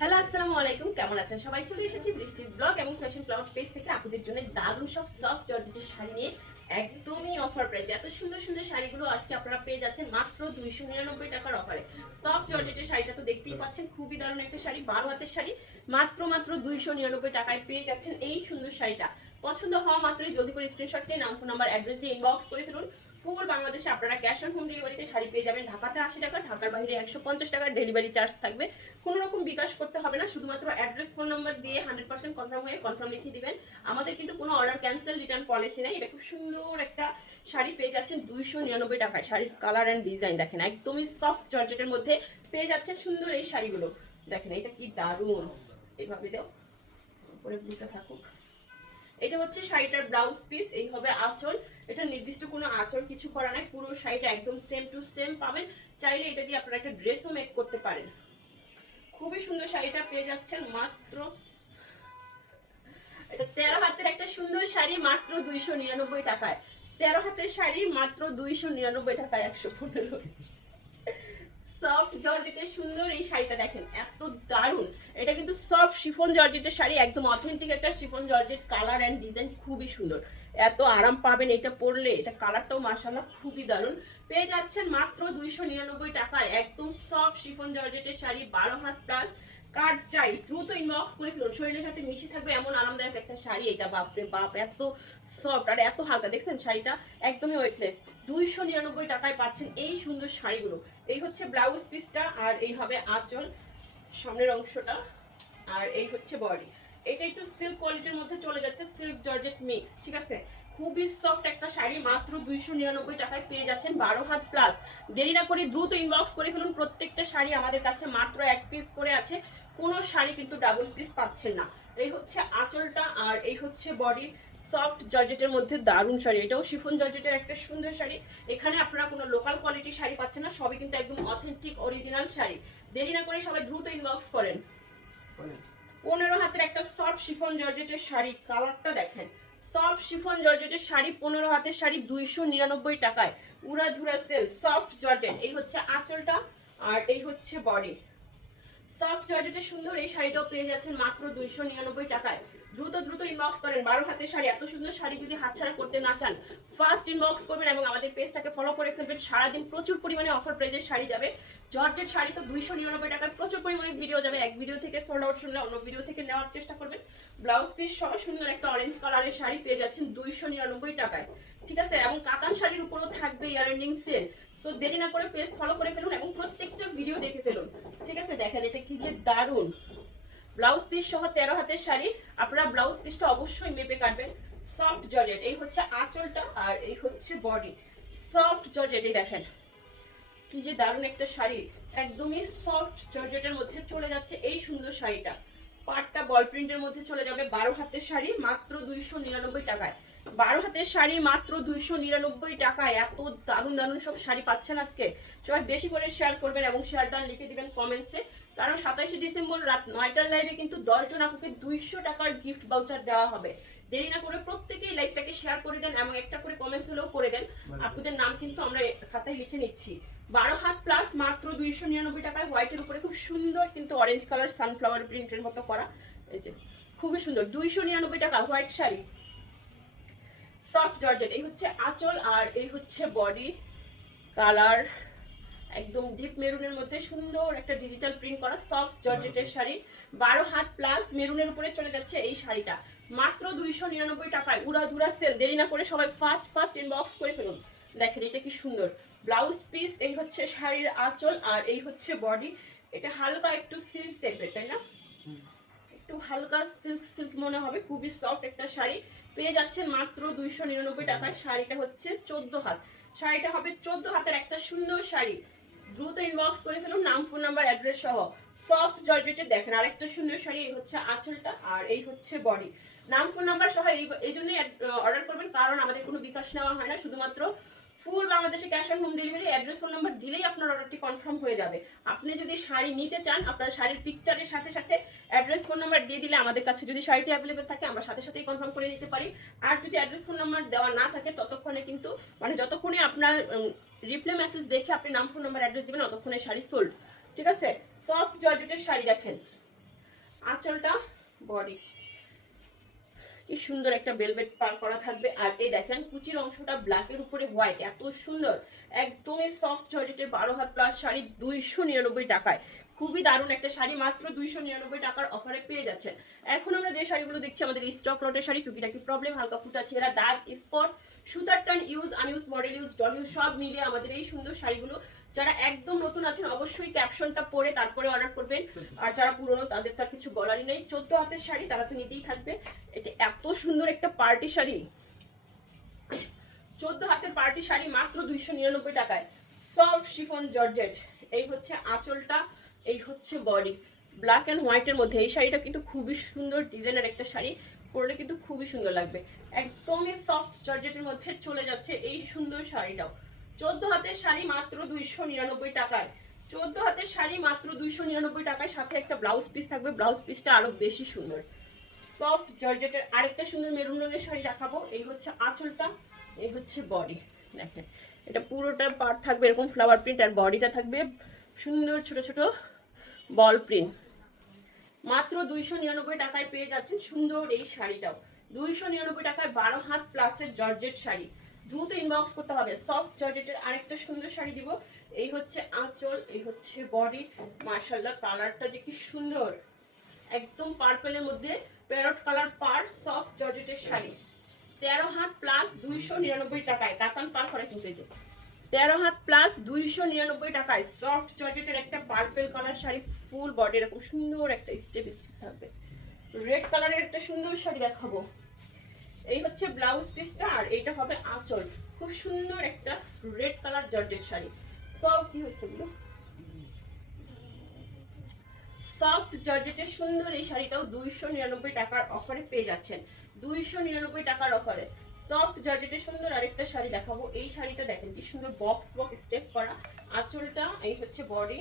Hello আসসালামু আলাইকুম, কেমন আছেন সবাই? চলে এসেছি বৃষ্টির ব্লগ এবং ফ্যাশন ক্লাউড পেজ থেকে আপনাদের জন্য দারুণ সব সফট জর্জেটের শাড়ি নিয়ে একদমই অফার প্রাইস। এত সুন্দর সুন্দর শাড়িগুলো আজকে আপনারা পেয়ে যাচ্ছেন মাত্র 299 টাকার অফারে। সফট জর্জেটের শাড়িটা তো দেখতেই পাচ্ছেন, খুবই দারুণ একটা শাড়ি, 12 হাতের শাড়ি, মাত্র 299 টাকায় পেয়ে যাচ্ছেন এই সুন্দর শাড়িটা। পছন্দ হওয়া মাত্রই জলদি করে স্ক্রিনশট নিয়ে নাম, ফোন নাম্বার, অ্যাড্রেস দিয়ে ইনবক্স করে ফেলুন। ফুল বাংলাদেশে আপনারা ক্যাশ অন হোম ডেলিভারিতে শাড়ি পেয়ে যাবেন। ঢাকাতে 80 টাকা, ঢাকার বাইরে 150 টাকার ডেলিভারি চার্জ থাকবে। কোনো রকম বিকাশ করতে হবে না, শুধুমাত্র অ্যাড্রেস ফোন নাম্বার দিয়ে 100% কনফার্ম হয়ে কনফার্ম লিখে দিবেন। আমাদের কিন্তু কোনো অর্ডার ক্যান্সেল রিটার্ন পলিসি নেই। এটা খুব সুন্দর একটা শাড়ি পেয়ে যাচ্ছেন 299 টাকায়। শাড়ির কালার অ্যান্ড ডিজাইন দেখেন, একদমই সফট জর্জেটের মধ্যে পেয়ে যাচ্ছেন সুন্দর এই শাড়িগুলো। দেখেন এটা কি দারুণ, এইভাবে দাও, উপরে ব্লুটা থাকুক। এটা হচ্ছে শাড়িটার ব্লাউজ পিস, এই হবে আঁচল। এটা নির্দিষ্ট কোনো আঁচল কিছু করা নাই, পুরো শাড়িটা একদম সেম টু সেম পাবেন। চাইলে এটা দিয়ে আপনারা একটা ড্রেসও মেক করতে পারেন। খুবই সুন্দর শাড়িটা পেয়ে যাচ্ছেন মাত্র, এটা 13 হাতের একটা সুন্দর শাড়ি মাত্র 299 টাকায়। 13 হাতের শাড়ি মাত্র 299 টাকায়, 115। সফট জর্জেটের সুন্দর এই শাড়িটা দেখেন, এত দারুণ। এটা কিন্তু সফট শিফন জর্জেটের শাড়ি, একদম অথেন্টিক একটা chiffon georgette. Colour and design খুবই সুন্দর, এত আরাম পাবেন এটা পরলে। এটা কালারটাও মাশাআল্লাহ খুবই দারুণ। পেয়ে যাচ্ছেন মাত্র 299 টাকায় একদম সফট শিফন জর্জেটের শাড়ি, 12 হাত প্লাস। কার চাই দ্রুত ইনবক্স করে ফেলুন। শরীরের সাথে মিশে থাকবে এমন আরামদায়ক একটা শাড়ি এটা। বাপরে বাপ, এত সফট আর এত হালকা। দেখছেন শাড়িটা একদমই ওয়েটলেস। 299 টাকায় পাচ্ছেন এই সুন্দর শাড়িগুলো। এই হচ্ছে ব্লাউজ পিসটা, আর এই হবে আঁচল, সামনের অংশটা, আর এই হচ্ছে বডি। এটা একটু সিল্ক কোয়ালিটির মধ্যে চলে যাচ্ছে, সিল্ক জর্জেট মিক্স, ঠিক আছে। খুবই সফট একটা শাড়ি, মাত্র 299 টাকায় পেয়ে যাচ্ছেন 12 হাত প্লাস। দেরি না করে দ্রুত ইনবক্স করে ফেলুন। প্রত্যেকটা শাড়ি আমাদের কাছে মাত্র এক পিস করে আছে, কোনো শাড়ি কিন্তু ডাবল পিস পাচ্ছেন না। এই হচ্ছে আঁচলটা, আর এই হচ্ছে বডি। সফট জর্জেটের মধ্যে দারুণ শাড়ি, এটাও শিফন জর্জেটের একটা সুন্দর শাড়ি। এখানে আপনারা কোনো লোকাল কোয়ালিটির শাড়ি পাচ্ছেন না, সবই কিন্তু একদম অথেন্টিক অরিজিনাল শাড়ি। দেরি না করে সবাই দ্রুত ইনবক্স করেন। 15 হাতের একটা সফট শিফন জর্জেটের শাড়ি, কালারটা দেখেন। সফট শিফন জর্জেটের শাড়ি, 15 হাতের শাড়ি 299 টাকায়, উড়াধুরা সেল। সফট জর্জেট, এই হচ্ছে আঁচলটা, আর এই হচ্ছে বডি। সফট জর্জেটের সুন্দর এই শাড়িটাও পেয়ে যাচ্ছেন মাত্র 299 টাকায়। দ্রুত দ্রুত ইনবক্স করেন। 12 হাতের শাড়ি, এত সুন্দর শাড়ি যদি হাতছাড়া করতে না চান, ফার্স্ট ইনবক্স করবেন এবং আমাদের পেজটাকে ফলো করে ফেলবেন। সারাদিন প্রচুর পরিমাণে অফার প্রাইজের শাড়ি যাবে। জর্জেট শাড়ি তো 299 টাকায় প্রচুর পরিমাণে ভিডিও যাবে। এক ভিডিও থেকে সোল্ড আউট শুনলে অন্য ভিডিও থেকে নেওয়ার চেষ্টা করবেন। ব্লাউজ পিস সহ সুন্দর একটা অরেঞ্জ কালারের শাড়ি পেয়ে যাচ্ছেন 299 টাকায়, ঠিক আছে। এবং কাতান শাড়ির উপরেও থাকবে ইয়াররিং সেল। সো দেরি না করে পেজ ফলো করে ফেলুন এবং প্রত্যেকটা ভিডিও দেখে ফেলুন, ঠিক আছে। দেখেন এটা কি যে দারুণ। ব্লাউজ পিস সহ 13 হাতের শাড়ি, আপনারা ব্লাউজ পিসটা অবশ্যই মেপে কাটবেন। সফট জর্জেট, এই হচ্ছে আঁচলটা, আর এই হচ্ছে বডি। সফট জর্জেট, এই দেখেন কি যে দারুণ একটা শাড়ি, একদমই সফট জর্জেটের মধ্যে চলে যাচ্ছে এই সুন্দর শাড়িটা। পাটটা বল প্রিন্টের মধ্যে চলে যাবে। 12 হাতের শাড়ি মাত্র 299 টাকায়। 12 হাতের শাড়ি মাত্র 299 টাকায়। এত দারুণ দারুণ সব শাড়ি পাচ্ছেন আজকে। সবাই বেশি করে শেয়ার করবেন এবং শেয়ারটা লিখে দিবেন কমেন্টসে, কারণ 27শে ডিসেম্বর রাত 9টার লাইভে কিন্তু 10 জন আপুকে 200 টাকার গিফট ভাউচার দেওয়া হবে। দেরি না করে প্রত্যেকেই লাইভটাকে শেয়ার করে দেন এবং একটা করে কমেন্টস হলেও করে দেন। আপনাদের নাম কিন্তু আমরা খাতায় লিখে নিচ্ছি। 12 হাত প্লাস মাত্র 299 টাকায়। হোয়াইটের উপরে খুব সুন্দর কিন্তু অরেঞ্জ কালার সানফ্লাওয়ার প্রিন্টের মতো করা, এই যে খুবই সুন্দর। 299 টাকা হোয়াইট শাড়ি, সফট জর্জেট। এই হচ্ছে আঁচল, আর এই হচ্ছে বডি। কালার একদম ডিপ মেরুনের মধ্যে সুন্দর একটা ডিজিটাল প্রিন্ট করা সফট জর্জেটের শাড়ি। 12 হাত প্লাস মেরুনের উপরে চলে যাচ্ছে এই শাড়িটা, মাত্র 299 টাকায়। উড়াধুরা সেল। দেরি না করে সবাই ফার্স্ট ইনবক্স করে ফেলুন। দেখেন এটা কি সুন্দর ব্লাউজ পিস, এই হচ্ছে শাড়ির আঁচল, আর এই হচ্ছে বডি। এটা হালকা একটু সিল্ক টাইপের, তাই না? একটু হালকা সিল্ক সিল্ক মনে হবে। খুবই সফট একটা শাড়ি পেয়ে যাচ্ছেন মাত্র 299 টাকায়। শাড়িটা হচ্ছে 14 হাত, শাড়িটা হবে 14 হাতের একটা সুন্দর শাড়ি। দ্রুত ইনবক্স করে ফেলুন নাম, ফোন নাম্বার, অ্যাড্রেস সহ। সফট জর্জেটে দেখেন আরেকটা সুন্দর শাড়ি, এই হচ্ছে আঁচলটা, আর এই হচ্ছে বডি। নাম, ফোন নাম্বার সহ এই জন্যই অর্ডার করবেন, কারণ আমাদের কোনো বিকাশ নেওয়া হয় না, শুধুমাত্র ফুল বাংলাদেশে cash on home delivery. Address, phone number দিলেই আপনার অর্ডারটি কনফার্ম হয়ে যাবে। আপনি যদি শাড়ি নিতে চান, আপনার শাড়ির পিকচারের সাথে সাথে অ্যাড্রেস, ফোন নাম্বার দিয়ে দিলে আমাদের কাছে যদি শাড়িটি অ্যাভেলেবেল থাকে আমরা সাথে সাথেই কনফার্ম করে দিতে পারি। আর যদি অ্যাড্রেস, ফোন নাম্বার দেওয়া না থাকে ততক্ষণে কিন্তু মানে যতক্ষণে আপনার রিপ্লাই মেসেজ দেখে আপনি নাম, ফোন নাম্বার, অ্যাড্রেস দিবেন ততক্ষণে শাড়ি সোল্ড, ঠিক আছে। সফট জর্জেটের শাড়ি দেখেন, আঁচলটা, বডি কি সুন্দর একটা ভেলভেট পার করা থাকবে। আর এই দেখেন কুচির অংশটা ব্ল্যাকের উপরে হোয়াইট, এত সুন্দর, একদমই সফট জর্জেটের 12 হাত প্লাস শাড়ি 299 টাকায়। খুবই দারুণ একটা শাড়ি, মাত্র 299 টাকার অফারে পেয়ে যাচ্ছেন। এখন আমরা যে শাড়িগুলো দেখছি আমাদের স্টক লটের শাড়ি, টুকিটাকি প্রবলেম, হালকা ফুটা চেহারা, দাগ, স্পট, সুতার টান, ইউজ আনইউজ, মডেল ইউজ, ডন ইউজ, সব মিলিয়ে আমাদের এই সুন্দর শাড়িগুলো, যারা একদম নতুন আছেন অবশ্যই ক্যাপশনটা পড়ে তারপরে অর্ডার করবেন। আর যারা পুরনো তাদের তো আর কিছু বলারই নেই। 14 হাতের শাড়ি, তারা তো নিতেই থাকবে। এটা এত সুন্দর একটা পার্টি শাড়ি, 14 হাতের পার্টি শাড়ি মাত্র 299 টাকায়। সফট শিফন জর্জেট, এই হচ্ছে আঁচলটা, এই হচ্ছে বডি, ব্ল্যাক অ্যান্ড হোয়াইটের মধ্যে। এই শাড়িটা কিন্তু খুবই সুন্দর ডিজাইনের একটা শাড়ি, পরলে কিন্তু খুবই সুন্দর লাগবে। একদমই সফট জর্জেটের মধ্যে চলে যাচ্ছে এই সুন্দর শাড়িটাও। 14 হাতের শাড়ি মাত্র 299 টাকায়। 14 হাতের শাড়ি মাত্র 299 টাকায়, সাথে একটা ব্লাউজ পিস থাকবে, ব্লাউজ পিসটা আরো বেশি সুন্দর। সফট জর্জেটের আরেকটা সুন্দর মেরুন রঙের শাড়ি দেখাবো। এই হচ্ছে আঁচলটা, এই হচ্ছে বডি। দেখেন এটা পুরোটা পার্ট থাকবে এরকম ফ্লাওয়ার প্রিন্ট, আর বডিটা থাকবে সুন্দর ছোট ছোট বল প্রিন্ট। মাত্র 299 টাকায় পেয়ে যাচ্ছেন সুন্দর এই শাড়িটাও। 299 টাকায় 12 হাত প্লাসের জর্জেট শাড়ি, দ্রুত ইনবক্স করতে হবে। সফট জর্জেটের আরেকটা সুন্দর শাড়ি দিব। এই হচ্ছে আঁচল, এই হচ্ছে বডি। মাশাআল্লাহ কালারটা যে কি সুন্দর, একদম পার্পলের মধ্যে প্যারট কালার পার, সফট জর্জেটের শাড়ি। 13 হাত প্লাস 299 টাকায়, কাতান পার করে কিন্তু। 13 হাত প্লাস 299 টাকায় সফট জর্জেটের একটা purple colour sari, full body এরকম সুন্দর একটা স্টেপ স্টেপ থাকবে। রেড কালারের একটা সুন্দর শাড়ি দেখাবো। এই হচ্ছে ব্লাউজ পিসটা, আর এইটা হবে আঁচল। খুব সুন্দর একটা রেড কালার জর্জেট শাড়ি। সব কি হয়েছে এগুলো, সফট জর্জেটের সুন্দর এই শাড়িটাও 299 টাকার অফারে পেয়ে যাচ্ছেন। 299 টাকার অফারে সফট জর্জেটের সুন্দর আরেকটা শাড়ি দেখাবো। এই শাড়িটা দেখেন কি সুন্দর বক্স বক্স স্টেপ করা, আঁচলটা, এই হচ্ছে বডি।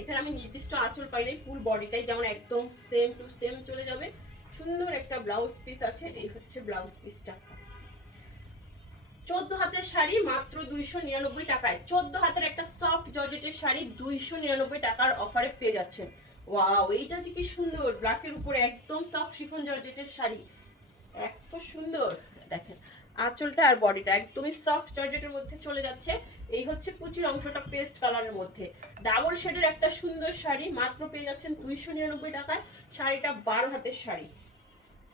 এটার আমি নির্দিষ্ট আঁচল পাই নাই, ফুল বডিটাই যেমন একদম সেম টু সেম চলে যাবে। সুন্দর একটা ব্লাউজ পিস আছে, এই হচ্ছে ব্লাউজ পিসটা। 14 হাতের শাড়ি মাত্র 299 টাকায়। 14 হাতের একটা সফট জর্জেটের শাড়ি 299 টাকার অফারে পেয়ে যাচ্ছেন। ওয়াও, এইটা যে কি সুন্দর, ব্ল্যাকের উপরে একদম সফট শিফন জর্জেটের শাড়ি, এত সুন্দর। দেখেন আঁচলটা আর বডিটা একদমই সফট জর্জেটের মধ্যে চলে যাচ্ছে। এই হচ্ছে কুচির অংশটা পেস্ট কালারের মধ্যে, ডাবল শেডের একটা সুন্দর শাড়ি, মাত্র পেয়ে যাচ্ছেন 299 টাকায়। শাড়িটা 12 হাতের শাড়ি,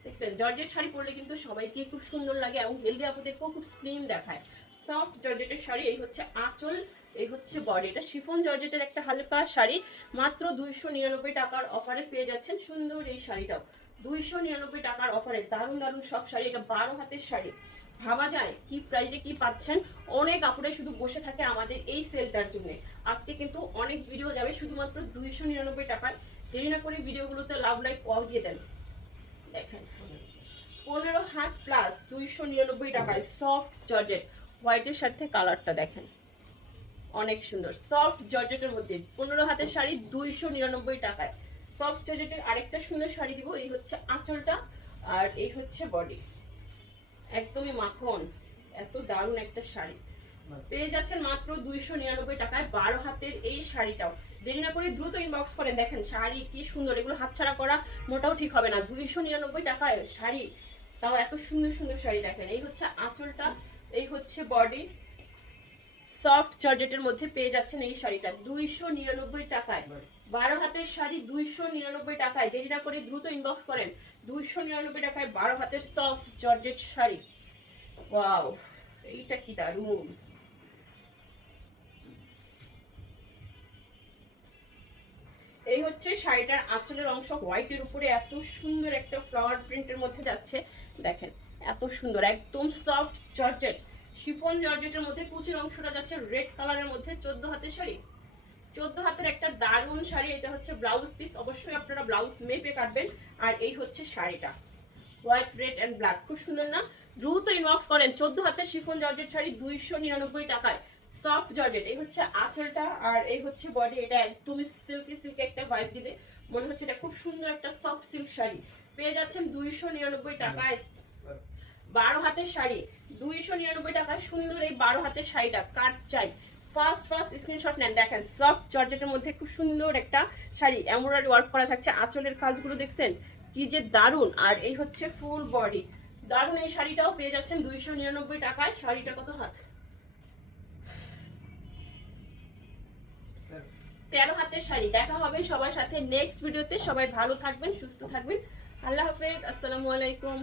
দেখছেন জর্জেট শাড়ি পরলে কিন্তু সবাইকে খুব সুন্দর লাগে এবং হেলদি আপুদেরকেও খুব স্লিম দেখায়। সফট জর্জেটের শাড়ি, এই হচ্ছে আঁচল, এই হচ্ছে বডি। এটা শিফন জর্জেটের একটা হালকা শাড়ি, মাত্র 299 টাকার অফারে পেয়ে যাচ্ছেন সুন্দর এই শাড়িটাও। 299 টাকার অফারে দারুণ দারুণ সব শাড়ি। এটা 12 হাতের শাড়ি, ভাবা যায় কি প্রাইজে কি পাচ্ছেন। অনেক আপুরাই শুধু বসে থাকে আমাদের এই সেলটার জন্য। আজকে কিন্তু অনেক ভিডিও যাবে শুধুমাত্র 299 টাকায়। দেরি না করে ভিডিওগুলোতে লাভ লাইক কল দিয়ে দেন। দেখেন 15 হাত প্লাস 299 টাকায় সফট জর্জেট, হোয়াইটের সাথে কালারটা দেখেন অনেক সুন্দর। সফট জর্জেটের মধ্যে 15 হাতের শাড়ি 299 টাকায়। সফট জর্জেটের আরেকটা সুন্দর শাড়ি দিব। এই হচ্ছে আঁচলটা, আর এই হচ্ছে বডি, একদমই মাখন, এত দারুণ একটা শাড়ি পেয়ে যাচ্ছেন মাত্র 299 টাকায়। 12 হাতের এই শাড়িটাও দেরি না করে দ্রুত ইনবক্স করেন। দেখেন শাড়ি কি সুন্দর, এগুলো হাতছাড়া করা মোটাও ঠিক হবে না। 299 টাকায় শাড়ি, তাও এত সুন্দর সুন্দর শাড়ি। দেখেন এই হচ্ছে আঁচলটা, এই হচ্ছে বডি, সফট জর্জেটের মধ্যে পেয়ে যাচ্ছেন এই শাড়িটা 299 টাকায়। 12 হাতের শাড়ি 299 টাকায়, দেরি না করে দ্রুত ইনবক্স করেন। 299 টাকায় 12 হাতের সফট জর্জেট শাড়ি। ওয়াও, এইটা কি দারুণ। এই হচ্ছে শাড়িটার আঁচলের অংশ, হোয়াইটের উপরে এত সুন্দর একটা ফ্লাওয়ার প্রিন্টের মধ্যে যাচ্ছে। দেখেন এত সুন্দর, একদম সফট জর্জেট, শিফন জর্জেটের মধ্যে কুচির অংশটা যাচ্ছে রেড কালারের মধ্যে। 14 হাতের শাড়ি, 14 হাতের একটা দারুণ শাড়ি। এটা হচ্ছে ব্লাউজ পিস, অবশ্যই আপনারা ব্লাউজ মেপে কাটবেন। আর এই হচ্ছে শাড়িটা, হোয়াইট রেড এন্ড ব্ল্যাক, খুব সুন্দর না? দ্রুত ইনবক্স করেন। 14 হাতের শিফন জর্জেট শাড়ি 299 টাকায়, সফট জর্জেট। এই হচ্ছে আঁচলটা, আর এই হচ্ছে বডি। এটা একদমই সিল্কি সিল্কি একটা ভাইব দিবে, মনে হচ্ছে এটা খুব সুন্দর একটা সফট সিল্ক শাড়ি। পেয়ে যাচ্ছেন 299 টাকায়। 12 হাতের শাড়ি 299 টাকায় সুন্দর এই 12 হাতের শাড়িটা। কাট চাই, ফার্স্ট স্ক্রিনশট নেন। দেখেন সফট জর্জেটের মধ্যে খুব সুন্দর একটা শাড়ি, এমব্রয়ডারি ওয়ার্ক করা থাকছে। আঁচলের কাজগুলো দেখছেন কি যে দারুণ, আর এই হচ্ছে ফুল বডি। দারুণ এই শাড়িটাও পেয়ে যাচ্ছেন 299 টাকায়। শাড়িটা কত হাত? 13 হাতের শাড়ি। দেখা হবে সবার সাথে নেক্সট ভিডিওতে। সবাই ভালো থাকবেন, সুস্থ থাকবেন। আল্লাহ হাফেজ, আসসালামু আলাইকুম।